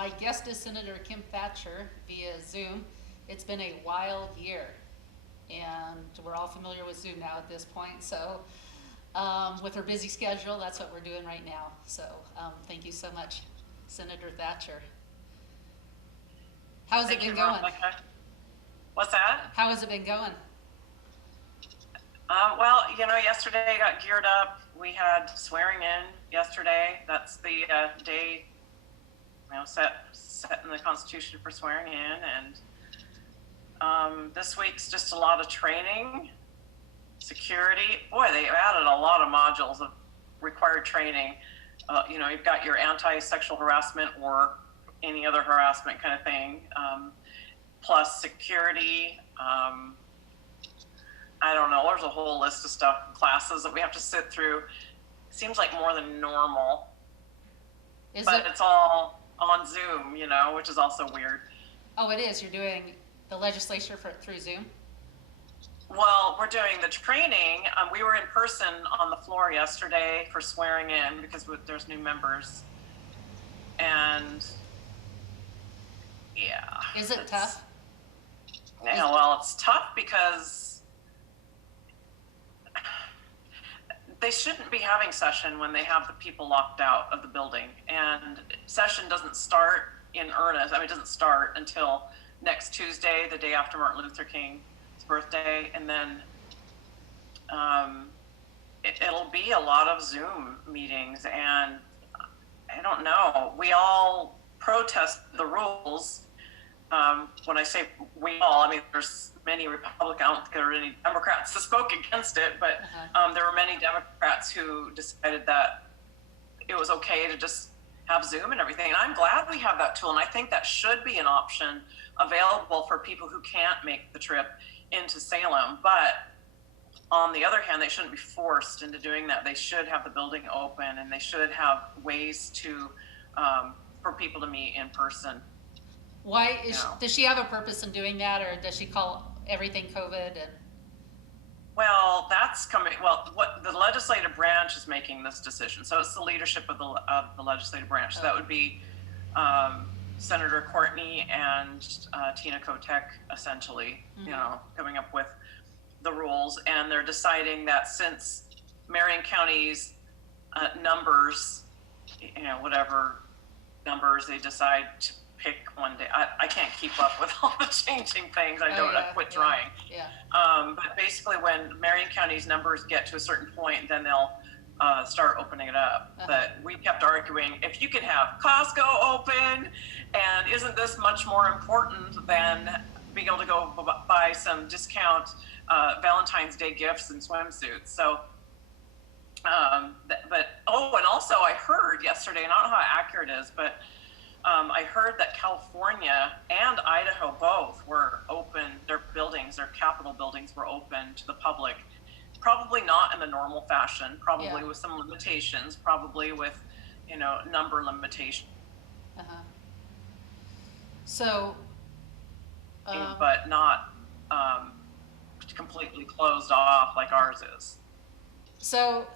My guest is Senator Kim Thatcher via Zoom. It's been a wild year, and we're all familiar with Zoom now at this point. So with her busy schedule, that's what we're doing right now. So thank you so much, Senator Thatcher. How's it been going? What's that? How has it been going? Well, yesterday I got geared up. We had swearing in yesterday. That's the day, set in the Constitution for swearing in. And this week's just a lot of training, security. Boy, they've added a lot of modules of required training. You've got your anti-sexual harassment or any other harassment kind of thing, plus security. I don't know, there's a whole list of stuff, classes that we have to sit through. Seems like more than normal. But it's all on Zoom, which is also weird. Oh, it is? You're doing the legislature through Zoom? Well, we're doing the training. We were in person on the floor yesterday for swearing in because there's new members. And yeah. Is it tough? Yeah, well, it's tough because they shouldn't be having session when they have the people locked out of the building. And session doesn't start in earnest. It doesn't start until next Tuesday, the day after Martin Luther King's birthday. And then it'll be a lot of Zoom meetings. And I don't know, we all protest the rules. When I say we all, there's many Republicans, I don't think there are any Democrats that spoke against it, but there were many Democrats who decided that it was okay to just have Zoom and everything. And I'm glad we have that tool. And I think that should be an option available for people who can't make the trip into Salem. But on the other hand, they shouldn't be forced into doing that. They should have the building open, and they should have ways to for people to meet in person. Why does she have a purpose in doing that, or does she call everything COVID? Well, that's coming. Well, what the legislative branch is making this decision. So it's the leadership of the legislative branch. So that would be Senator Courtney and Tina Kotek, essentially. Coming up with the rules, and they're deciding that since Marion County's numbers, whatever numbers they decide to pick one day. I can't keep up with all the changing things. I quit trying. Yeah. But basically when Marion County's numbers get to a certain point, then they'll start opening it up. But we kept arguing, if you can have Costco open, and isn't this much more important than being able to go buy some discount Valentine's Day gifts and swimsuits? So, and also I heard yesterday, and I don't know how accurate it is, but I heard that California and Idaho both were open. Their buildings, their Capitol buildings, were open to the public. Probably not in the normal fashion. Probably with some limitations. Probably with, number limitation. So, but not completely closed off like ours is. So,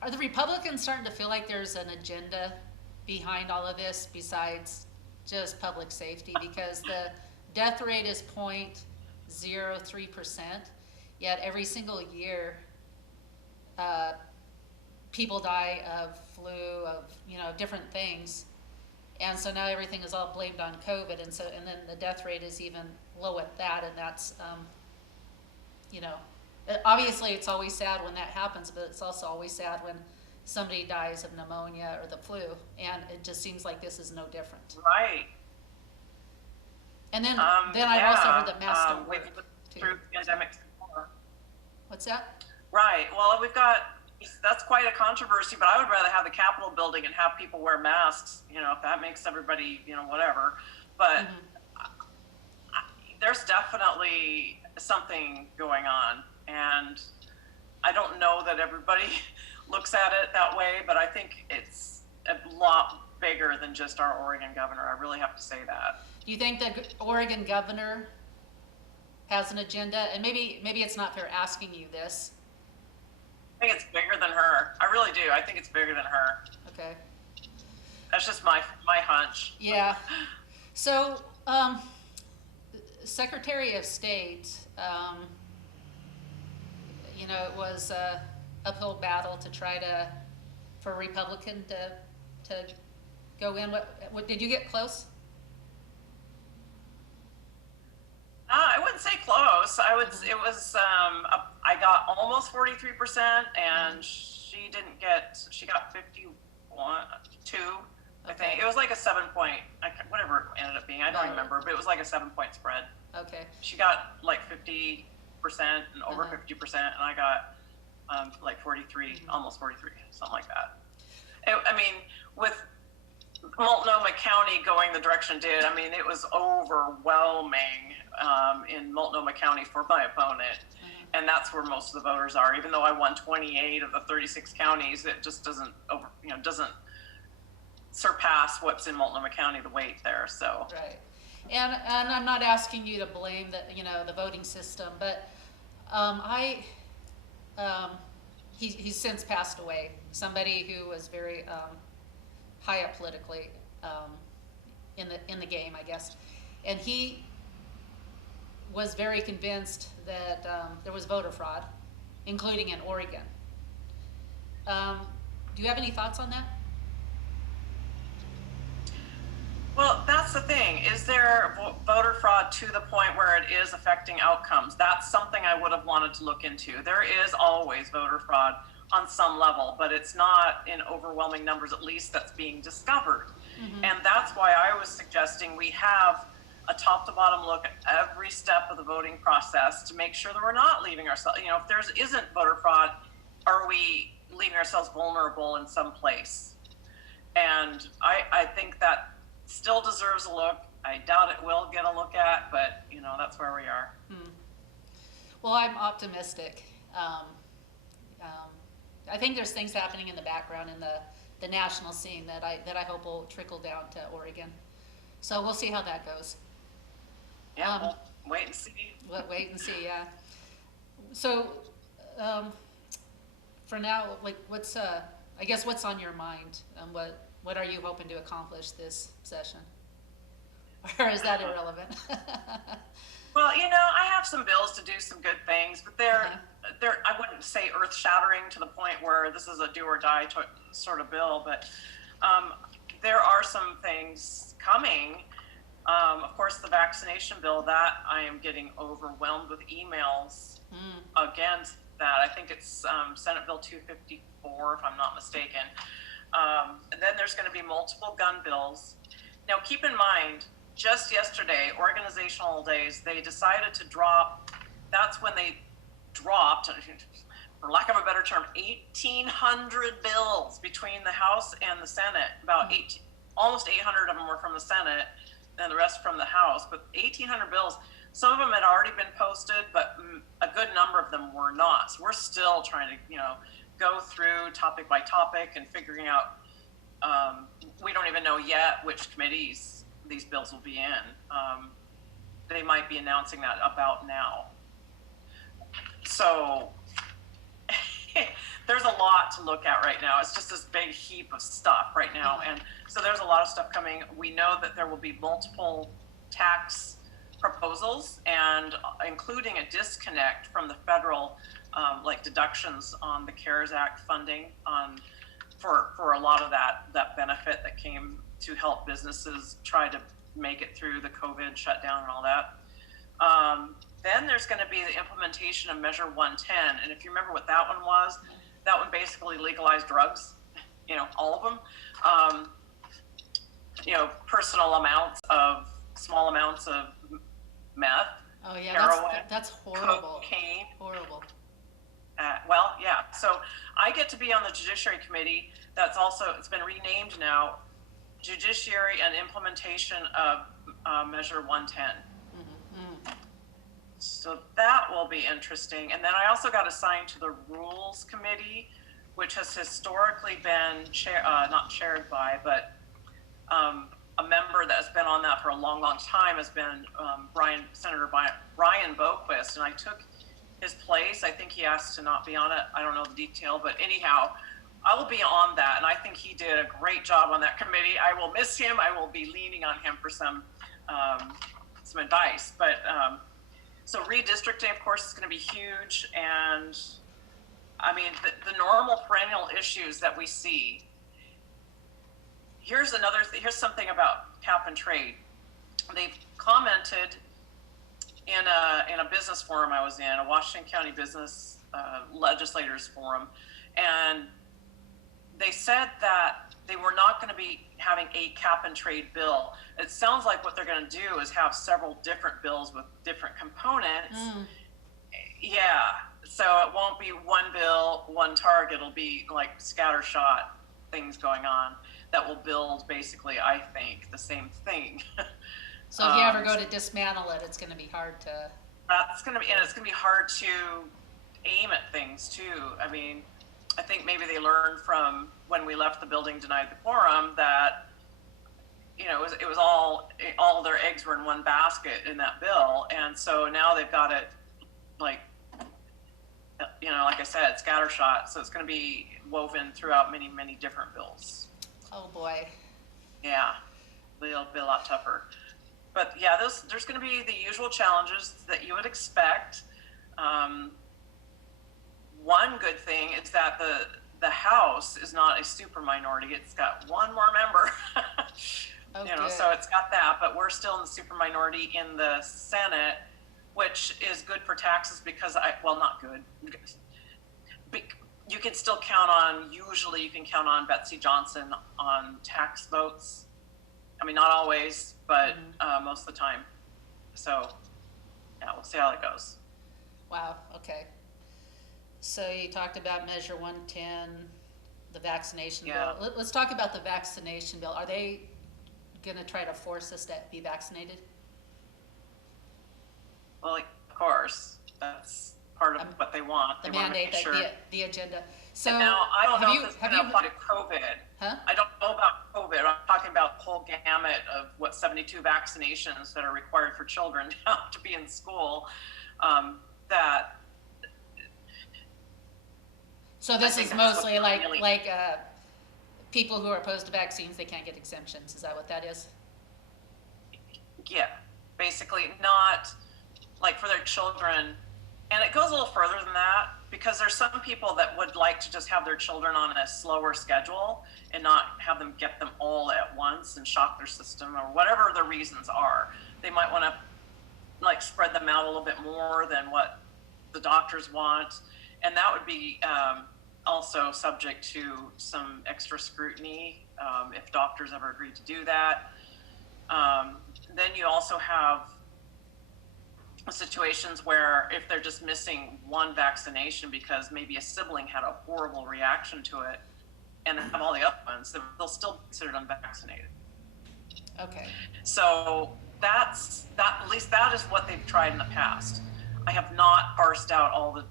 are the Republicans starting to feel like there's an agenda behind all of this besides just public safety? Because the death rate is 0.03%, yet every single year people die of flu, of different things, and so now everything is all blamed on COVID, and then the death rate is even low at that, and that's obviously it's always sad when that happens, but it's also always sad when somebody dies of pneumonia or the flu, and it just seems like this is no different. Right. And then I've also heard that masks don't work through pandemics before. What's that? Right. Well, that's quite a controversy, but I would rather have the Capitol building and have people wear masks, if that makes everybody, whatever. But there's definitely something going on, and I don't know that everybody looks at it that way, but I think it's a lot bigger than just our Oregon governor. I really have to say that. Do you think the Oregon governor has an agenda? And maybe it's not fair asking you this. I think it's bigger than her. I really do. I think it's bigger than her. Okay. That's just my hunch. Yeah. So, Secretary of State, it was a uphill battle to try for a Republican to go in. What did you get close? I wouldn't say close. It was, I got almost 43%, and she got 51, 2, I think. It was like a 7-point, whatever it ended up being. I don't remember, but it was like a 7-point spread. Okay. She got like 50% and over 50%, and I got like 43, almost 43, something like that. I mean, with Multnomah County going the direction it did, I mean, it was overwhelming in Multnomah County for my opponent. And that's where most of the voters are. Even though I won 28 of the 36 counties, it just doesn't surpass what's in Multnomah County, the weight there. So Right. And I'm not asking you to blame the voting system, but he's since passed away. Somebody who was very high up politically in the game, I guess, and he was very convinced that there was voter fraud, including in Oregon. Do you have any thoughts on that? well, that's the thing. Is there voter fraud to the point where it is affecting outcomes? That's something I would have wanted to look into. There is always voter fraud on some level, but it's not in overwhelming numbers, at least that's being discovered. And that's why I was suggesting we have a top to bottom look at every step of the voting process to make sure that we're not leaving ourselves, if there isn't voter fraud, are we leaving ourselves vulnerable in some place? And I think that still deserves a look. I doubt it will get a look at, but that's where we are. Well, I'm optimistic. I think there's things happening in the background in the national scene that I hope will trickle down to Oregon. So we'll see how that goes. Yeah, we'll wait and see. Wait and see, yeah. So, for now, like, what's on your mind, and what are you hoping to accomplish this session? Or is that irrelevant? Well, I have some bills to do some good things, but they're I wouldn't say earth-shattering to the point where this is a do-or-die sort of bill, but there are some things coming. Of course, the vaccination bill, that I am getting overwhelmed with emails against that. I think it's Senate Bill 254, if I'm not mistaken. And then there's going to be multiple gun bills. Now, keep in mind, just yesterday, organizational days, they decided to drop, that's when they dropped, for lack of a better term, 1,800 bills between the House and the Senate. Almost 800 of them were from the Senate, and the rest from the House. But 1,800 bills, some of them had already been posted, but a good number of them were not. So we're still trying to, go through topic by topic and figuring out, we don't even know yet which committees these bills will be in. They might be announcing that about now. So there's a lot to look at right now. It's just this big heap of stuff right now. And so there's a lot of stuff coming. We know that there will be multiple tax proposals, and including a disconnect from the federal like deductions on the CARES Act funding for a lot of that benefit that came to help businesses try to make it through the COVID shutdown and all that. Then there's going to be the implementation of Measure 110. And if you remember what that one was, that one basically legalized drugs, all of them. Small amounts of meth, Oh yeah, heroin, that's horrible. cocaine. Horrible. So I get to be on the Judiciary Committee. It's been renamed now, Judiciary and Implementation of Measure 110. So that will be interesting. And then I also got assigned to the Rules Committee, which has historically been not chaired by, but a member that's been on that for a long, long time has been Senator Brian Boquist, and I took his place. I think he asked to not be on it. I don't know the detail, but anyhow, I will be on that, and I think he did a great job on that committee. I will miss him. I will be leaning on him for some advice. But so redistricting, of course, is going to be huge, and I mean the normal perennial issues that we see. Here's here's something about cap and trade. They've commented in a business forum I was in, a Washington County business legislators forum, and they said that they were not going to be having a cap and trade bill. It sounds like what they're going to do is have several different bills with different components. Yeah, so it won't be one bill, one target. It'll be like scattershot things going on that will build basically, I think, the same thing. So if you ever go to dismantle it, it's going to be hard to. That's going to be, and it's going to be hard to aim at things too. I mean, I think maybe they learned from when we left the building denied the quorum that, you know, it was all their eggs were in one basket in that bill, and so now they've got it like, you know, like I said, scattershot. So it's going to be woven throughout many, many different bills. Oh boy. Yeah, it'll be a lot tougher. But yeah, there's going to be the usual challenges that you would expect. One good thing is that the House is not a super minority. It's got one more member. Oh, you know, good. so it's got that, but we're still in the super minority in the Senate, which is good for taxes because not good. You can still usually you can count on Betsy Johnson on tax votes. I mean, not always, but most of the time. So, yeah, we'll see how it goes. Wow, okay. So you talked about Measure 110, the vaccination bill. Let's talk about the vaccination bill. Are they going to try to force us to be vaccinated? Well, of course, that's part of what they want. The they mandate, want to make sure. the agenda. So now, I don't know if it's going to apply to COVID. Huh? I don't know about COVID. I'm talking about the whole gamut of 72 vaccinations that are required for children now to be in school. So this is mostly like people who are opposed to vaccines, they can't get exemptions. Is that what that is? Yeah, basically not like for their children. And it goes a little further than that because there's some people that would like to just have their children on a slower schedule and not have them get them all at once and shock their system or whatever the reasons are. They might want to like spread them out a little bit more than what the doctors want. And that would be also subject to some extra scrutiny if doctors ever agree to do that. Then you also have situations where if they're just missing one vaccination because maybe a sibling had a horrible reaction to it and have all the other ones, they'll still be considered unvaccinated. Okay. So at least that is what they've tried in the past. I have not parsed out all the,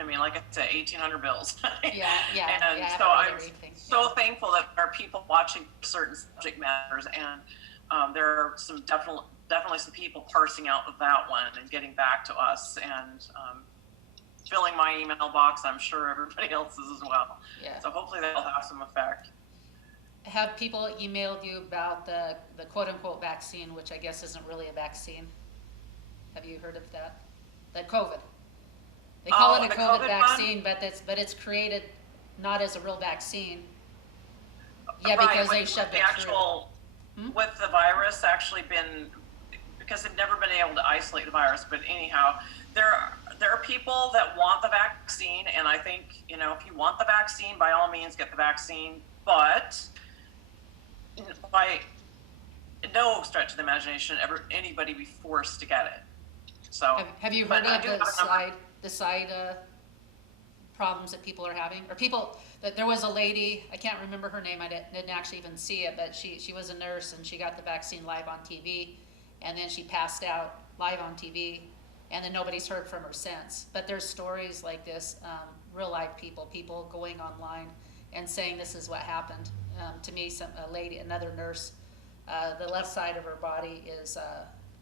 I mean, like I said, 1,800 bills. Yeah. And so I'm so thankful that there are people watching certain subject matters, and there are some definitely some people parsing out that one and getting back to us and filling my email box. I'm sure everybody else's as well. Yeah. So hopefully that'll have some effect. Have people emailed you about the quote unquote vaccine, which I guess isn't really a vaccine? Have you heard of that? That COVID. They call it a COVID vaccine, but it's created not as a real vaccine. Yeah, right, because they shoved it through. With the virus actually been, because they've never been able to isolate the virus, but anyhow, there are people that want the vaccine, and I think, you know, if you want the vaccine, by all means get the vaccine, but by no stretch of the imagination ever anybody be forced to get it. So have you heard of the side problems that people are having? Or that there was a lady, I can't remember her name, I didn't actually even see it, but she was a nurse and she got the vaccine live on TV, and then she passed out live on TV, and then nobody's heard from her since. But there's stories like this, real life people going online and saying this is what happened. To me, a lady, another nurse, the left side of her body is,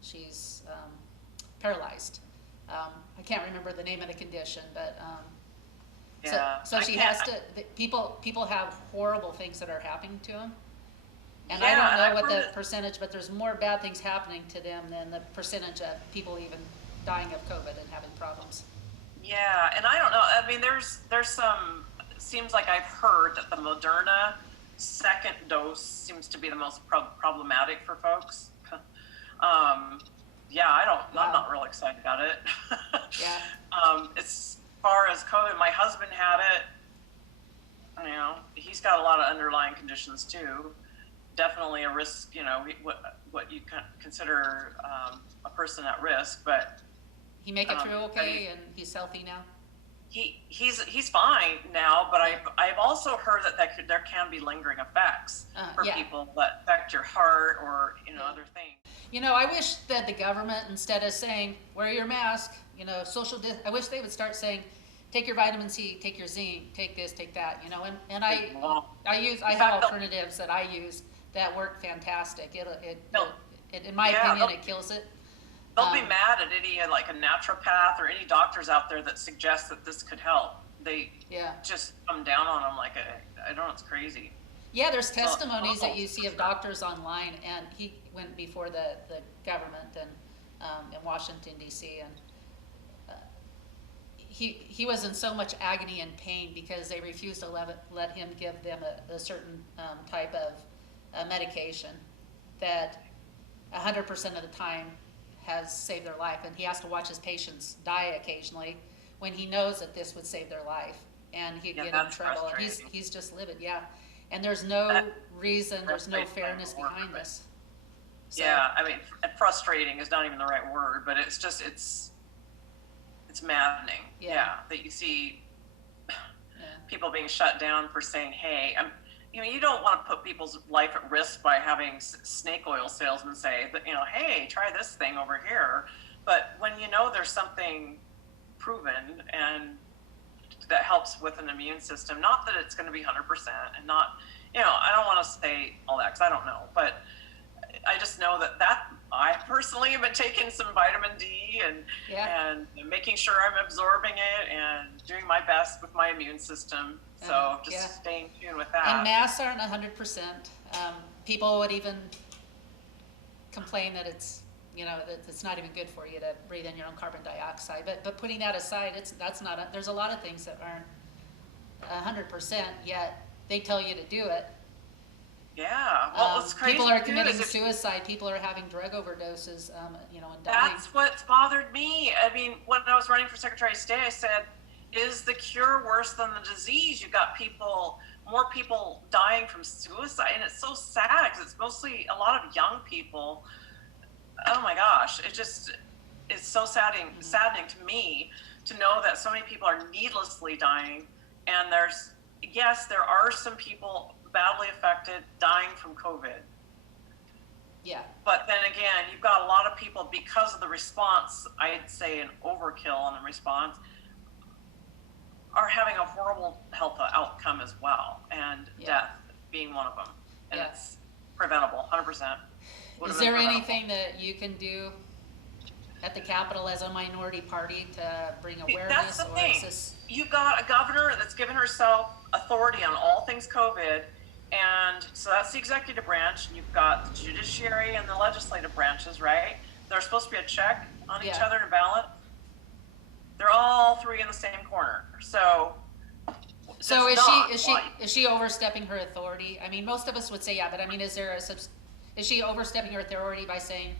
she's paralyzed. I can't remember the name of the condition, but Yeah. So I she can't. has to, people have horrible things that are happening to them. And I Yeah, don't and know I've what heard the it. percentage, but there's more bad things happening to them than the percentage of people even dying of COVID and having problems. Yeah, and I don't know. I mean, there's some. Seems like I've heard that the Moderna second dose seems to be the most problematic for folks. Yeah, I don't. I'm Wow. not real excited about it. Yeah. As far as COVID, my husband had it. You know, he's got a lot of underlying conditions too. Definitely a risk. You know, what you consider a person at risk, but He make it through I mean, okay and he's healthy now? he's fine now, but I've also heard that there can be lingering effects for Yeah. people that affect your heart or other things. You know, I wish that the government, instead of saying, wear your mask, I wish they would start saying, take your vitamin C, take your zinc, take this, take that, and I have alternatives that I use that work fantastic. In my opinion, it kills it. They'll be mad at any like a naturopath or any doctors out there that suggest that this could help. They just come down on them like I don't know, it's crazy. Yeah, there's testimonies that you see of doctors online, and he went before the government and in Washington D.C. and he was in so much agony and pain because they refused to let him give them a certain type of medication that 100% of the time has saved their life, and he has to watch his patients die occasionally when he knows that this would save their life, and he'd get in trouble. And he's just livid, and there's no reason, there's no fairness behind this. So, yeah, I mean, frustrating is not even the right word, but it's just it's maddening. Yeah, that you see people being shut down for saying, "Hey, you don't want to put people's life at risk by having snake oil salesmen say that, hey, try this thing over here." But when there's something proven and that helps with an immune system, not that it's going to be 100% and not, I don't want to say all that because I don't know, but I just know that I personally have been taking some vitamin D and making sure I'm absorbing it and doing my best with my immune system. So just staying tuned with that. And masks aren't 100%. People would even complain that it's, that it's not even good for you to breathe in your own carbon dioxide. But putting that aside, there's a lot of things that aren't 100%, yet they tell you to do it. Yeah, well, it's crazy. People are committing suicide. People are having drug overdoses, and dying. That's what's bothered me. I mean, when I was running for Secretary of State, I said, is the cure worse than the disease? You've got more people dying from suicide, and it's so sad because it's mostly a lot of young people. Oh my gosh, it's so saddening to me to know that so many people are needlessly dying, and there are some people badly affected dying from COVID. Yeah. But then again, you've got a lot of people, because of the response, I'd say an overkill on the response, are having a horrible health outcome as well, and death being one of them. And it's preventable, 100%. Is there anything that you can do at the Capitol as a minority party to bring awareness? That's the thing. You've got a governor that's given herself authority on all things COVID, and so that's the executive branch. You've got the judiciary and the legislative branches, right? They're supposed to be a check on each other to ballot. They're all three in the same corner. So is she overstepping her authority? I mean, most of us would say but I mean, is she overstepping her authority by saying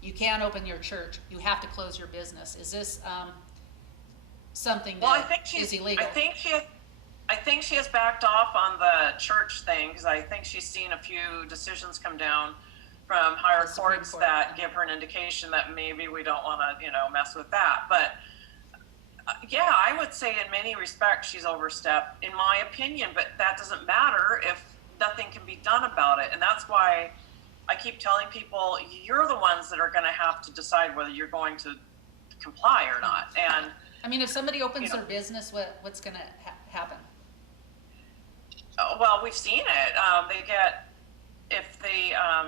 you can't open your church, you have to close your business? Is this something that is illegal? I think she has backed off on the church thing because I think she's seen a few decisions come down from higher courts that give her an indication that maybe we don't want to, mess with that. But I would say in many respects she's overstepped, in my opinion. But that doesn't matter if nothing can be done about it, and that's why I keep telling people you're the ones that are going to have to decide whether you're going to comply or not. And I mean, if somebody opens their business, what's going to happen? Well, we've seen it.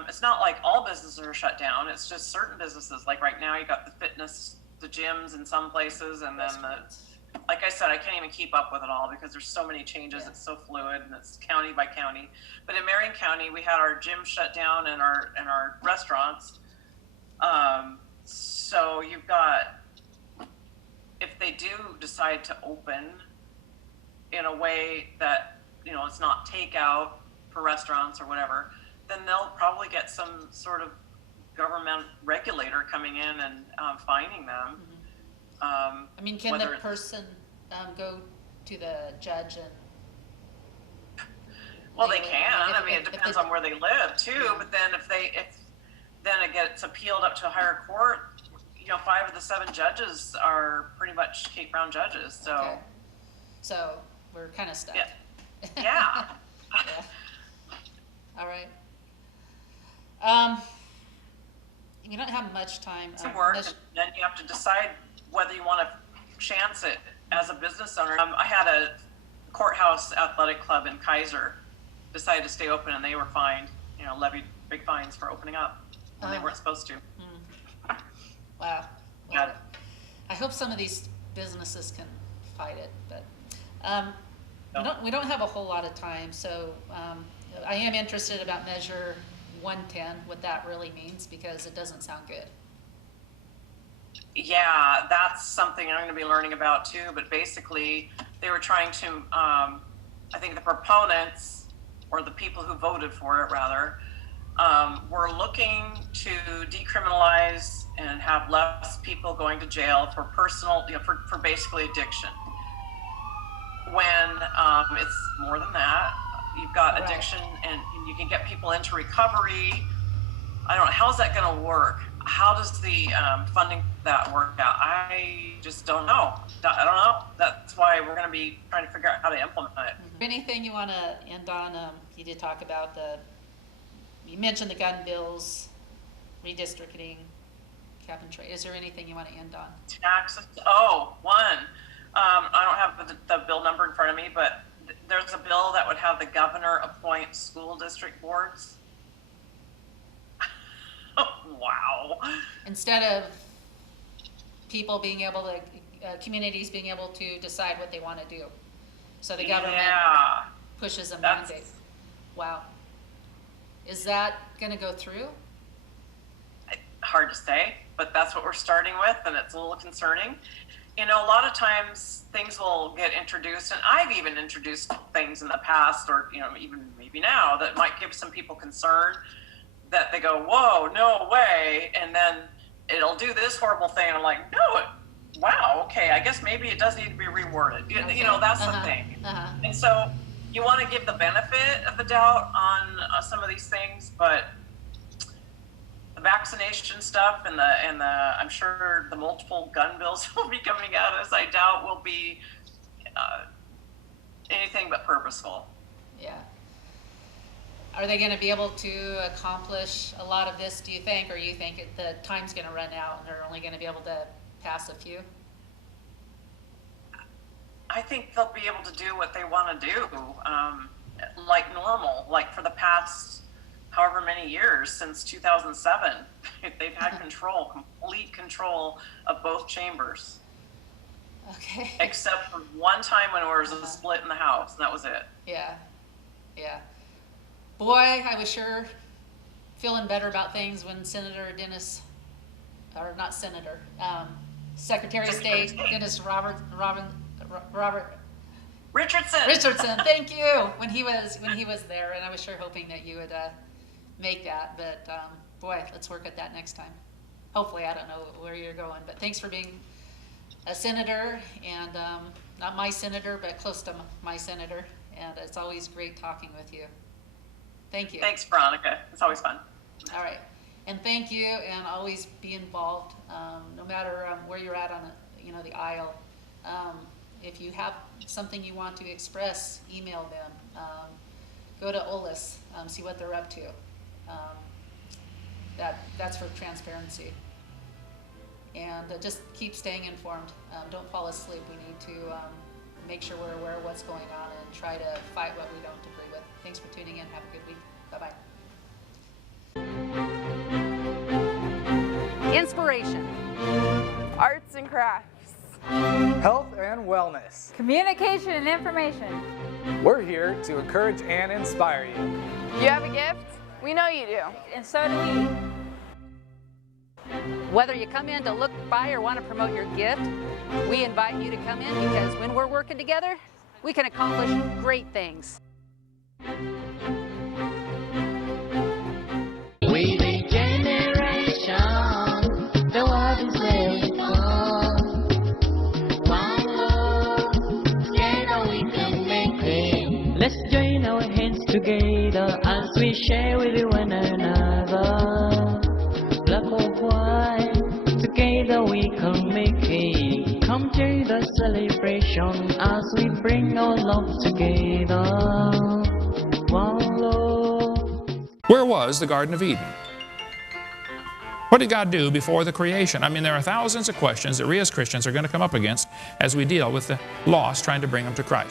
It's not like all businesses are shut down. It's just certain businesses. Like right now, you got the fitness, the gyms in some places, and then like I said, I can't even keep up with it all because there's so many changes. Yeah. It's so fluid and it's county by county. But in Marion County, we had our gym shut down and our restaurants. So you've got, if they do decide to open in a way that, you know, it's not takeout for restaurants or whatever, then they'll probably get some sort of government regulator coming in and fining them. I mean, can the whether it's- person go to the judge and? Well, they legally- can. if- I mean, it if depends they- on where they live too. Yeah. But then if then it gets appealed up to a higher court, you know, 5 of the 7 judges are pretty much Kate Brown judges. So, Okay. So we're kind of stuck. yeah. Yeah. Yeah. All right. You don't have much time. Some work, and then you have to decide whether you want to chance it as a business owner. I had a courthouse athletic club in Kaiser decided to stay open, and they were fined, you know, levied big fines for opening up when they weren't supposed to. Wow. Yeah. Well, I hope some of these businesses can fight it, but we don't have a whole lot of time. So I am interested about Measure 110, what that really means, because it doesn't sound good. Yeah, that's something I'm going to be learning about too. But basically, they were trying to, I think the proponents, or the people who voted for it rather, were looking to decriminalize and have less people going to jail for personal, you know, for basically addiction. When it's more than that. You've got Right. addiction, and you can get people into recovery. I don't know, how's that going to work? How does the funding for that work out? I just don't know. I don't know. That's why we're going to be trying to figure out how to implement it. Anything you want to end on? You did talk about you mentioned the gun bills, redistricting, cap and trade. Is there anything you want to end on? Taxes. Oh, one. I don't have the bill number in front of me, but there's a bill that would have the governor appoint school district boards. Wow. Instead of people being able to, communities being able to decide what they want to do. So the government Yeah. pushes a That's- mandate. Wow. Is that going to go through? Hard to say, but that's what we're starting with, and it's a little concerning. You know, a lot of times things will get introduced, and I've even introduced things in the past, or, you know, even maybe now, that might give some people concern, that they go, whoa, no way, and then it'll do this horrible thing, and I'm like, no, wow, okay, I guess maybe it does need to be reworded. You know, that's the thing. And so you want to give the benefit of the doubt on some of these things, but the vaccination stuff and the I'm sure the multiple gun bills will be coming at us, I doubt will be anything but purposeful. Yeah. Are they going to be able to accomplish a lot of this, do you think, or you think the time's going to run out and they're only going to be able to pass a few? I think they'll be able to do what they want to do, like normal, like for the past however many years since 2007. They've had complete control of both chambers. Okay. Except for one time when there was a split in the House, and that was it. Yeah. Yeah. Boy, I was sure feeling better about things when Senator Dennis, or not Senator, Secretary of State Dennis Robert Richardson, thank you, when he was there, and I was sure hoping that you would make that, but boy, let's work at that next time. Hopefully, I don't know where you're going, but thanks for being a senator, and not my senator, but close to my senator, and it's always great talking with you. Thank you. Thanks, Veronica. It's always fun. All right, and thank you, and always be involved, no matter where you're at on the aisle. If you have something you want to express, email them. Go to OLIS, see what they're up to. That's for transparency. And just keep staying informed. Don't fall asleep. We need to make sure we're aware of what's going on and try to fight what we don't agree with. Thanks for tuning in. Have a good week. Bye-bye. Inspiration. Arts and crafts. health and wellness. Communication and information. We're here to encourage and inspire you. You have a gift? We know you do. And so do we. Whether you come in to look by or want to promote your gift, we invite you to come in because when we're working together, we can accomplish great things. We the generation, the world is waiting for. One love, together we can make it. Let's join our hands together as we share with one another. Black or white, together we can make it. Come to the celebration as we bring our love together. One love. Where was the Garden of Eden? What did God do before the creation? I mean, there are thousands of questions that we as Christians are going to come up against as we deal with the lost trying to bring them to Christ.